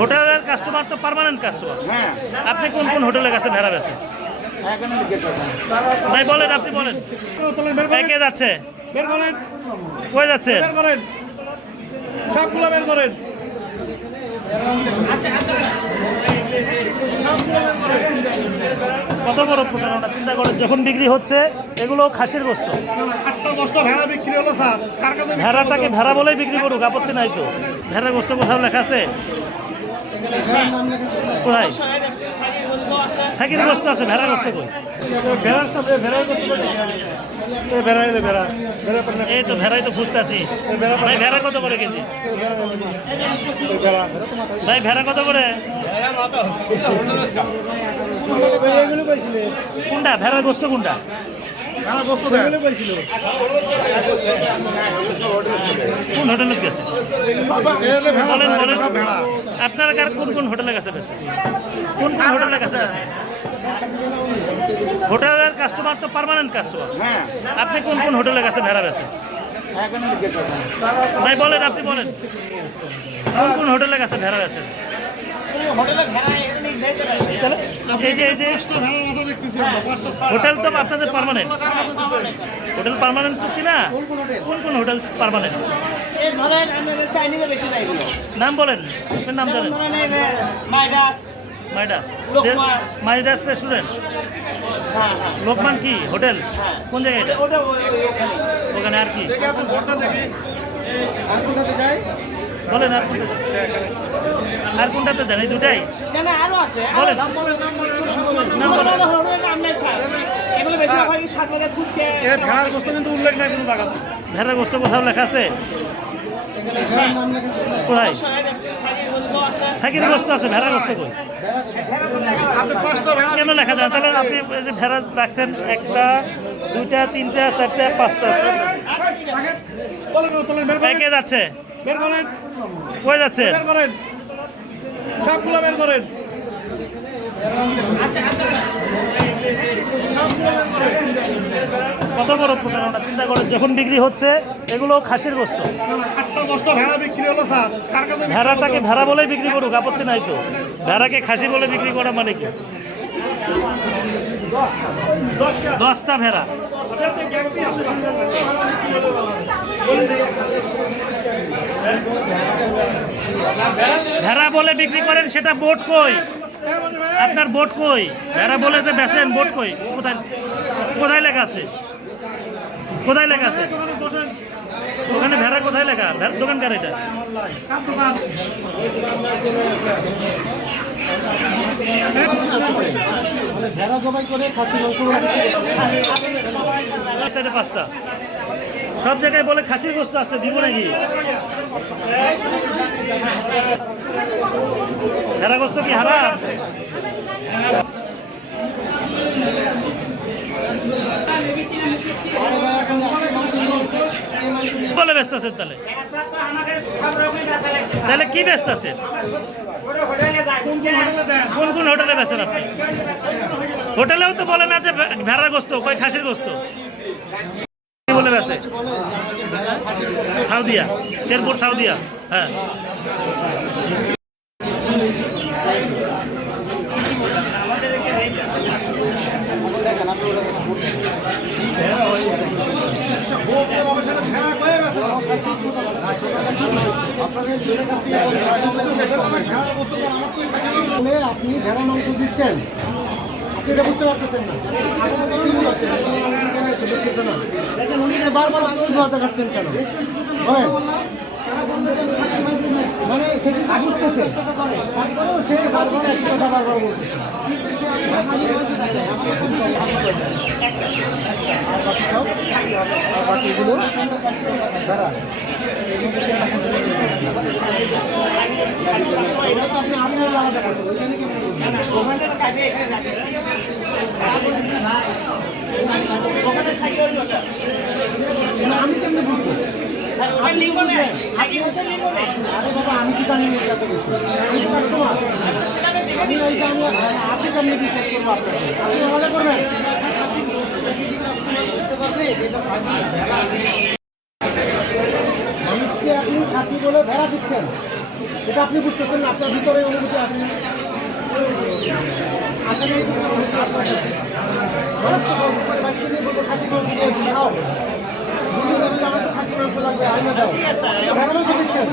হোটেলের কাস্টমার তো permanent customer হ্যাঁ আপনি কোন কোন হোটেলের কাছে ভেড়া বেছেন ভাই বলেন আপনি বলেন। কে যাচ্ছে। বের করেন কই যাচ্ছে? বের করেন সবগুলো বের করেন কত বড় প্রতারণা? চিন্তা করেন যখন বিক্রি হচ্ছে এগুলো খাসির গোস্ত। ভেড়াটাকে ভেড়া বলেই বিক্রি করুক আপত্তি নাই তো। ভেড়ার গোস্ত কোথাও লেখা আছে? কোথায়? সাইকেল গোস্ত আছে ভেড়া গোস্ত কই? এই তো ভেড়াই তো খুঁজতেছি। ভাই, ভেড়া কত করে ভেড়া ভাই, ভেড়া কত করে? কোনটা, ভেড়ার গোস্ত কোনটা? কোন হোটেলে গেছে বলেন বলেন। আপনার কার কোন কোন হোটেলের কাছে বেছে কোন কোন হোটেলের কাছে বেছে হোটেলের কাস্টমার তো পার্মানেন্ট কাস্টমার হ্যাঁ। আপনি কোন কোন হোটেলের কাছে ভেড়া বেছেন ভাই বলেন আপনি বলেন। কোন কোন হোটেলের কাছে ভেড়া তাহলে এই যে। হোটেল তো আপনাদের পার্মানেন্ট? হোটেল পার্মানেন্ট চুক্তি না? কোন কোন হোটেল পার্মানেন্ট নাম বলেন, আপনার নাম জানেন মাইডাস। মাইডাস রেস্টুরেন্ট লোকমান কি? হোটেল। কোন জায়গায় ওখানে। আর কি? বলেন আর কোনটা? আর কোনটাতে দেন? এই দুটাই? না না আরও আছে। বলেন। নাম বলেন নাম বলেন নাম নাম বলেন। নাম স্যার এগুলো বেশি হয়। কি সাত বাজার ফুচকে এই ভেড়ার গোস্ত কিন্তু উল্লেখ নাই কোনো জায়গাতে ভেড়ার গোস্ত কোথাও লেখা আছে? কোথায়? সাইকেল গোস্ত আছে। ভেড়া গোস্ত কই? আপনি কেন লেখা যায়? না? তাহলে আপনি এই যে ভেড়া রাখছেন একটা দুইটা তিনটা চারটা পাঁচটা বলেন তোলেন বের ভাই করেন কে যাচ্ছে। বের করেন। কই যাচ্ছে। বের করেন। সবগুলো বের করেন। সবগুলো বের করেন। কত বড় প্রতারণা? চিন্তা করেন যখন বিক্রি হচ্ছে এগুলো খাসির গোস্ত। ভেড়া বিক্রি হলো স্যার। ভেড়াটাকে ভেড়া বলেই বিক্রি করুক আপত্তি নাই তো। ভেড়াকে খাসি বলে বিক্রি করা মানে কি? দশটা ভেড়া। ভেড়া বলে বিক্রি করেন সেটা বোট কই? আপনার বোট কই? ভেড়া বলে যে বেচেন বোট কই? কোথায় কোথায় লেখা আছে? কোথায় লেখা আছে? ওখানে ভেড়া কোথায় লেখা? দোকানকার এটা? ভেড়া জবাই করে পাঁচটা। সব জায়গায় বলে খাসির গোস্ত আছে, দিব নাকি? ভেড়া গোস্ত কি হারাম? বলে ব্যস্ত আছেন তাহলে? তাহলে কি ব্যস্ত আছেন? কোন কোন হোটেলে বেছেন আপনি? হোটেলেও তো বলে না যে ভেড়ার গোস্ত কই খাসির গোস্ত? সাউদিয়া, শেরপুর সাউদিয়া হ্যাঁ। আপনি ভেড়া মাংস দিচ্ছেন। আপনি এটা বুঝতে পারতেছেন না। দেখেন উনি বারবার দেখাচ্ছেন কেন? মানে সেটি বুঝতেছে? তারপরেও সে বারবার বলছে আর বাকি আপনি আমি আলাদা করছেন ওইখানে কি আপনি আমি কেমনি বুঝব? আরে বাবা আমি কি জানি আমি তো কাস্টমার। আমি এই যে আমি আপনি করব আপনাকে? আপনি করবেন। মানুষকে আপনি খাসি বলে ভেড়া দিচ্ছেন। এটা আপনি বুঝতেছেন আপনার ভিতরে অনুভূতি আছে অনুভূতি আপনার কাছে খাসি দিচ্ছেন